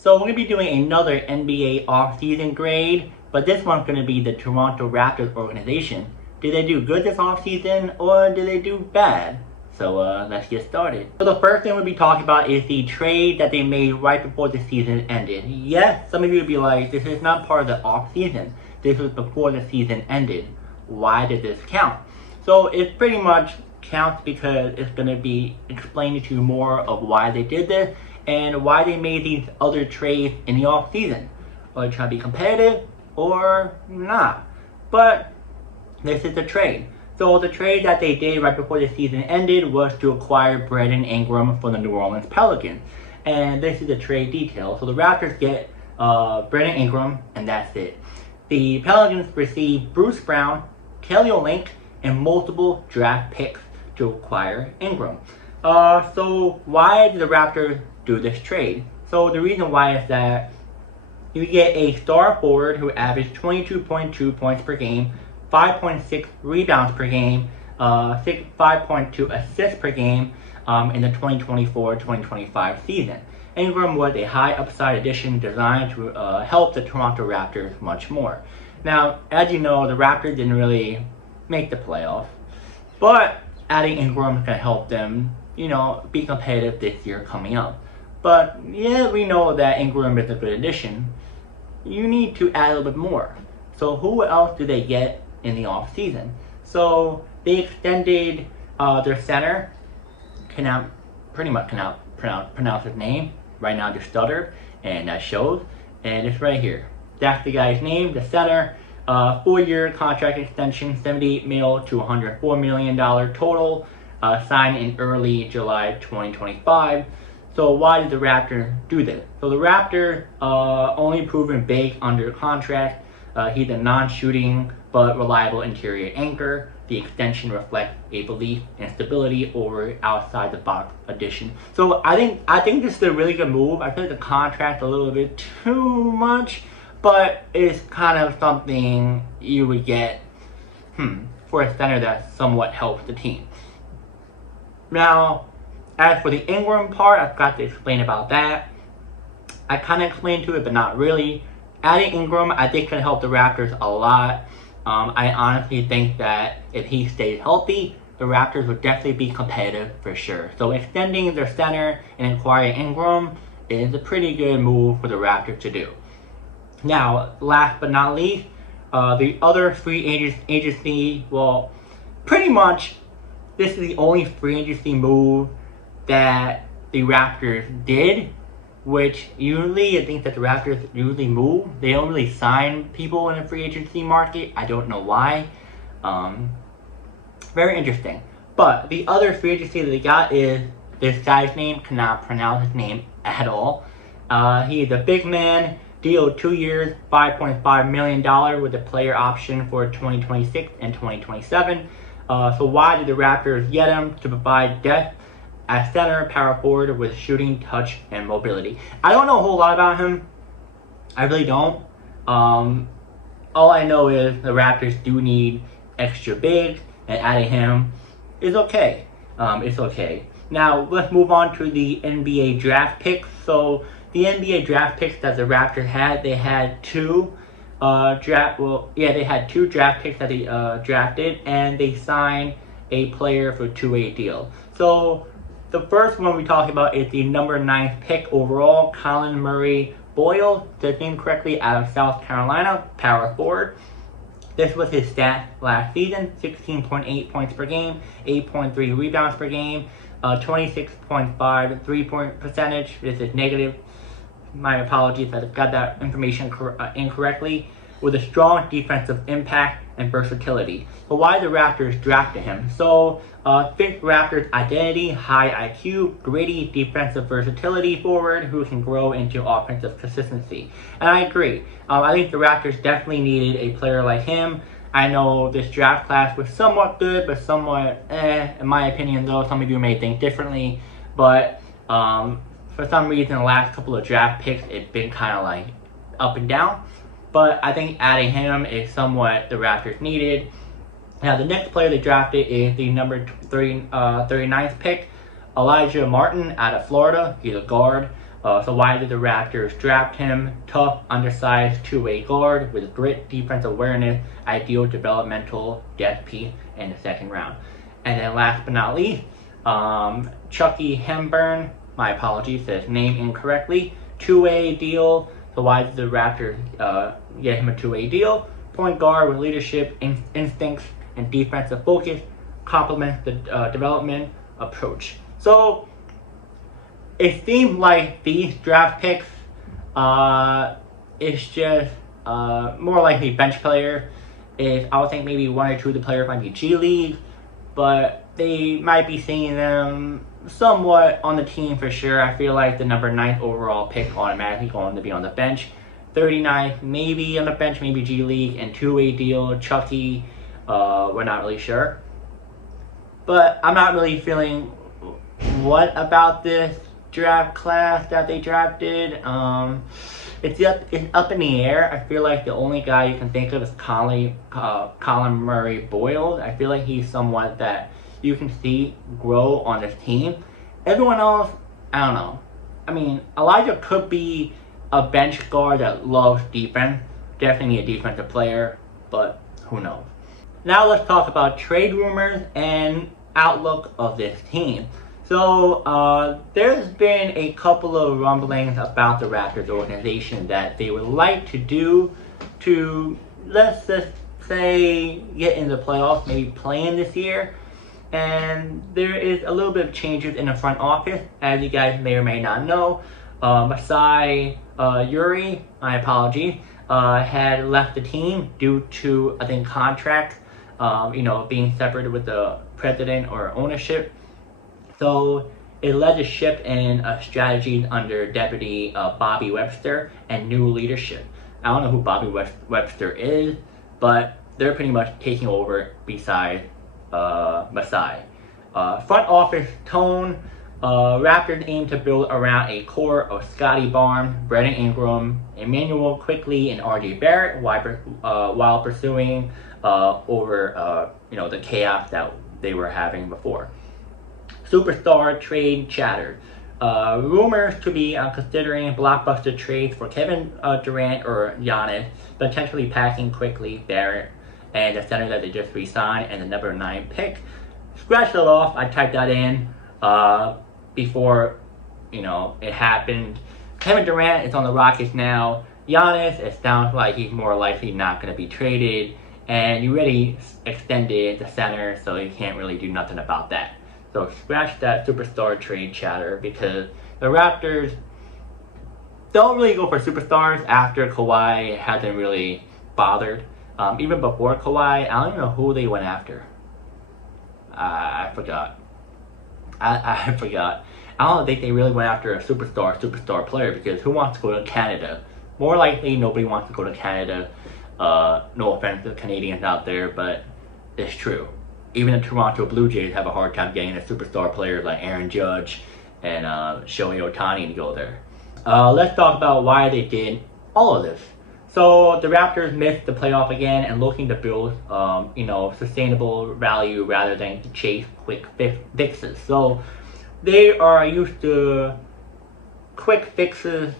So we're going to be doing another NBA offseason grade, but this one's going to be the Toronto Raptors organization. Did they do good this offseason or did they do bad? So let's get started. So the first thing we'll be talking about is the trade that they made right before the season ended. Yes, some of you would be like, this is not part of the offseason. This was before the season ended. Why did this count? So it pretty much counts because it's going to be explaining to you more of why they did this and why they made these other trades in the off season. Are they trying to be competitive or not? But this is the trade. So the trade that they did right before the season ended was to acquire Brandon Ingram from the New Orleans Pelicans. And this is the trade detail. So the Raptors get Brandon Ingram, and that's it. The Pelicans receive Bruce Brown, Kelly Olynyk, and multiple draft picks to acquire Ingram. So why did the Raptors do this trade? So the reason why is that you get a star forward who averaged 22.2 points per game, 5.6 rebounds per game, 5.2 assists per game in the 2024-2025 season. Ingram was a high upside addition designed to help the Toronto Raptors much more. Now, as you know, the Raptors didn't really make the playoffs, but adding Ingram can help them, be competitive this year coming up. But yeah, we know that Ingram is a good addition. You need to add a little bit more. So who else do they get in the off season? So they extended their center. Cannot pronounce his name. Right now just stuttered, and that shows. And it's right here. That's the guy's name, the center. 4-year contract extension, $78 million to $104 million total, signed in early July 2025. So why did the Raptors do this? So the Raptors only proven big under contract. He's a non-shooting but reliable interior anchor. The extension reflects a belief in stability over outside the box addition. So I think this is a really good move. I think the contract's a little bit too much, but it's kind of something you would get for a center that somewhat helps the team. Now, as for the Ingram part, I've got to explain about that. I kind of explained to it, but not really. Adding Ingram, I think, can help the Raptors a lot. I honestly think that if he stays healthy, the Raptors would definitely be competitive for sure. So extending their center and acquiring Ingram is a pretty good move for the Raptors to do. Now, last but not least, the other free agency, well, pretty much this is the only free agency move that the Raptors did, which usually I think that the Raptors usually move. They don't really sign people in the free agency market. I don't know why. Very interesting. But the other free agency that they got is this guy's name. Cannot pronounce his name at all. He is a big man. Deal 2 years, $5.5 million with a player option for 2026 and 2027. So why did the Raptors get him? To provide depth at center, power forward with shooting, touch, and mobility. I don't know a whole lot about him. I really don't. All I know is the Raptors do need extra bigs, and adding him is okay. It's okay. Now, let's move on to the NBA draft picks. So, the NBA draft picks that the Raptors had, they had two draft picks that they drafted, and they signed a player for a 2-way deal. So, the first one we talk about is the number 9th pick overall, Collin Murray Boyles, the name correctly, out of South Carolina, power forward. This was his stats last season: 16.8 points per game, 8.3 rebounds per game, 26.5 three-point percentage. This is negative. My apologies, I got that information incorrectly. With a strong defensive impact and versatility. But why the Raptors drafted him? So, fit Raptors' identity, high IQ, gritty defensive versatility forward who can grow into offensive consistency. And I agree. I think the Raptors definitely needed a player like him. I know this draft class was somewhat good, but somewhat in my opinion, though. Some of you may think differently. But for some reason, the last couple of draft picks, it's been kind of like up and down. But I think adding him is somewhat the Raptors needed. Now, the next player they drafted is the number 39th pick, Elijah Martin out of Florida. He's a guard. So why did the Raptors draft him? Tough, undersized, two-way guard with grit, defensive awareness, ideal developmental depth piece in the second round. And then last but not least, Chucky Hemburn, my apologies, says name incorrectly, two-way deal. So why did the Raptors get him a two-way deal? Point guard with leadership, instincts, and defensive focus, complements the development approach. So it seems like these draft picks, it's just more likely bench player. I would think maybe one or two of the players might be G League, but they might be seeing them somewhat on the team for sure. I feel like the number 9th overall pick automatically going to be on the bench. 39th maybe on the bench, maybe G League, and two-way deal, Chucky, we're not really sure. But I'm not really feeling what about this draft class that they drafted. It's up in the air. I feel like the only guy you can think of is Collin Murray Boyles. I feel like he's someone that you can see grow on this team. Everyone else, I don't know. I mean, Elijah could be a bench guard that loves defense. Definitely a defensive player, but who knows. Now let's talk about trade rumors and outlook of this team. So there's been a couple of rumblings about the Raptors organization that they would like to do to, let's just say, get in the playoffs, maybe play in this year. And there is a little bit of changes in the front office, as you guys may or may not know. Masai Ujiri, my apologies, had left the team due to, I think, contract, being separated with the president or ownership. So it led to shift in strategies under Deputy Bobby Webster and new leadership. I don't know who Bobby Webster is, but they're pretty much taking over beside Masai. Front office tone, Raptors aim to build around a core of Scottie Barnes, Brandon Ingram, Emmanuel Quickly, and RJ Barrett while pursuing over the chaos that they were having before. Superstar trade chatter. Rumors to be considering blockbuster trades for Kevin Durant or Giannis, potentially passing Quickly, Barrett, and the center that they just re-signed, and the number 9 pick. Scratch that off. I typed that in before it happened. Kevin Durant is on the Rockets now. Giannis, it sounds like he's more likely not going to be traded, and you already extended the center, so you can't really do nothing about that. So scratch that superstar trade chatter, because the Raptors don't really go for superstars after Kawhi hasn't really bothered. Even before Kawhi, I don't even know who they went after. I forgot. I forgot. I don't think they really went after a superstar player, because who wants to go to Canada? More likely, nobody wants to go to Canada. No offense to the Canadians out there, but it's true. Even the Toronto Blue Jays have a hard time getting a superstar player like Aaron Judge and Shohei Ohtani to go there. Let's talk about why they did all of this. So the Raptors missed the playoff again and looking to build, sustainable value rather than to chase quick fixes. So they are used to quick fixes.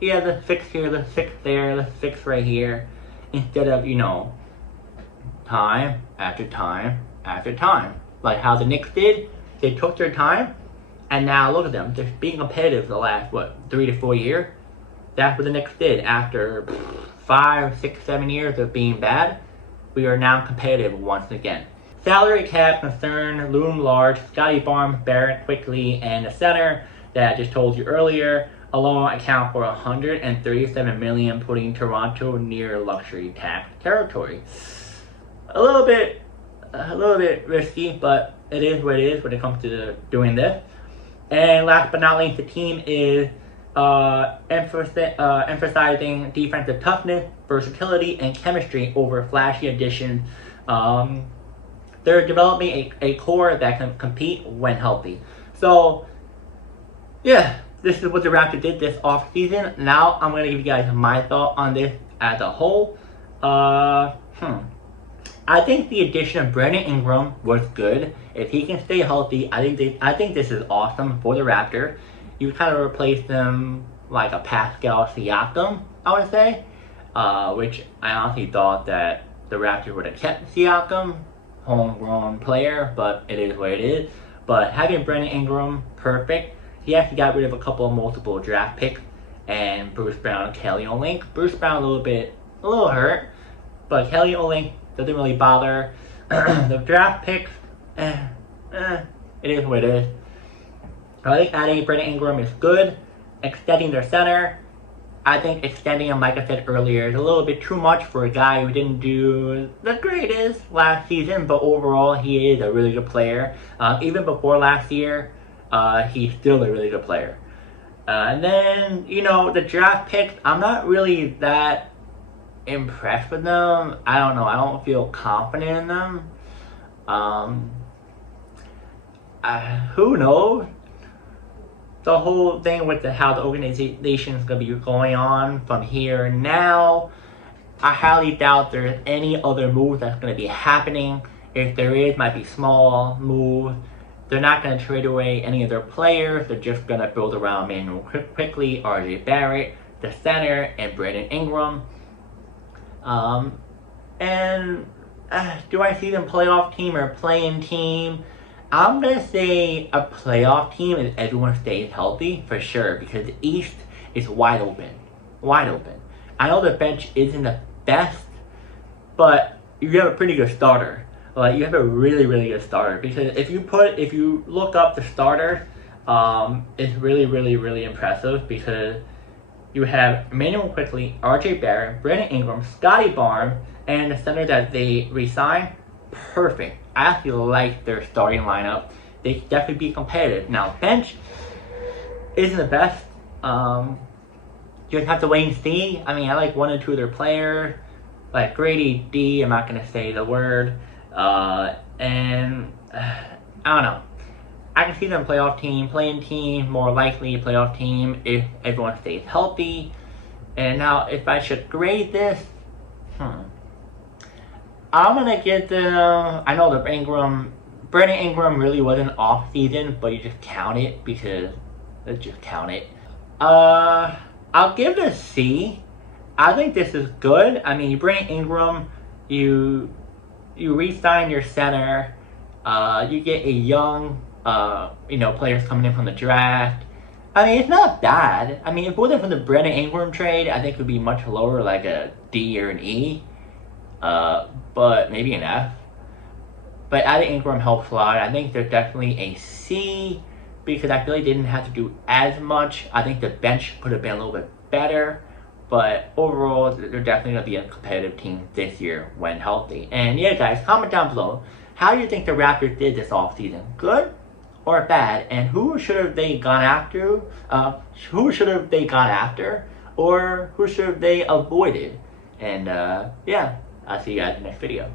Yeah, let's fix here, let's fix there, let's fix right here, instead of, time after time after time. Like how the Knicks did. They took their time, and now look at them. They're being competitive the last, 3 to 4 years? That's what the Knicks did. After 5, 6, 7 years of being bad, we are now competitive once again. Salary cap concern loom large. Scottie Barnes, Barrett Quickly, and the center that I just told you earlier alone account for $137 million, putting Toronto near luxury tax territory. A little bit risky, but it is what it is when it comes to doing this. And last but not least, the team is emphasizing defensive toughness, versatility, and chemistry over flashy additions. They're developing a core that can compete when healthy. So, yeah, this is what the Raptors did this offseason. Now I'm going to give you guys my thought on this as a whole. I think the addition of Brandon Ingram was good. If he can stay healthy, I think this is awesome for the Raptors. you kind of replace them like a Pascal Siakam, I would say, which I honestly thought that the Raptors would have kept Siakam, homegrown player, but it is what it is. But having Brandon Ingram, perfect. He actually got rid of a couple of multiple draft picks and Bruce Brown and Kelly Olynyk. Bruce Brown a little hurt, but Kelly Olynyk doesn't really bother. The draft picks, it is what it is. I think adding Brandon Ingram is good. Extending their center, I think extending him, like I said earlier, is a little bit too much for a guy who didn't do the greatest last season, but overall he is a really good player. Even before last year, he's still a really good player. And then, the draft picks, I'm not really that impressed with them. I don't know. I don't feel confident in them. Who knows? The whole thing with how the organization is going to be going on from here now, I highly doubt there's any other move that's going to be happening. If there is, might be small move. They're not going to trade away any of their players. They're just going to build around Manuel quickly, RJ Barrett, the center, and Brandon Ingram. Do I see them playoff team or play-in team? I'm going to say a playoff team if everyone stays healthy, for sure, because the East is wide open. Wide open. I know the bench isn't the best, but you have a pretty good starter. Like, you have a really, really good starter. Because if you look up the starters, it's really, really, really impressive because you have Emmanuel Quickly, RJ Barrett, Brandon Ingram, Scottie Barnes, and the center that they re-signed. Perfect. I actually like their starting lineup. They can definitely be competitive. Now, bench isn't the best. You just have to wait and see. I mean, I like one or two of their players. Like Grady D, I'm not going to say the word. And I don't know. I can see them playoff team, play-in team, more likely playoff team if everyone stays healthy. And now, if I should grade this, I'm going to give them, I know the Brandon Ingram really wasn't off season, but you just count it because, let's just count it. I'll give it a C. I think this is good. I mean, Brandon Ingram, you re-sign your center, you get a young, players coming in from the draft. I mean, it's not bad. I mean, if it wasn't for the Brandon Ingram trade, I think it would be much lower, like a D or an E. But maybe an F. But adding Ingram helps a lot. I think they're definitely a C because I feel like they didn't have to do as much. I think the bench could have been a little bit better. But overall, they're definitely going to be a competitive team this year when healthy. And yeah, guys, comment down below. How do you think the Raptors did this offseason? Good or bad? And who should have they gone after? Or who should have they avoided? And yeah, I'll see you guys in the next video.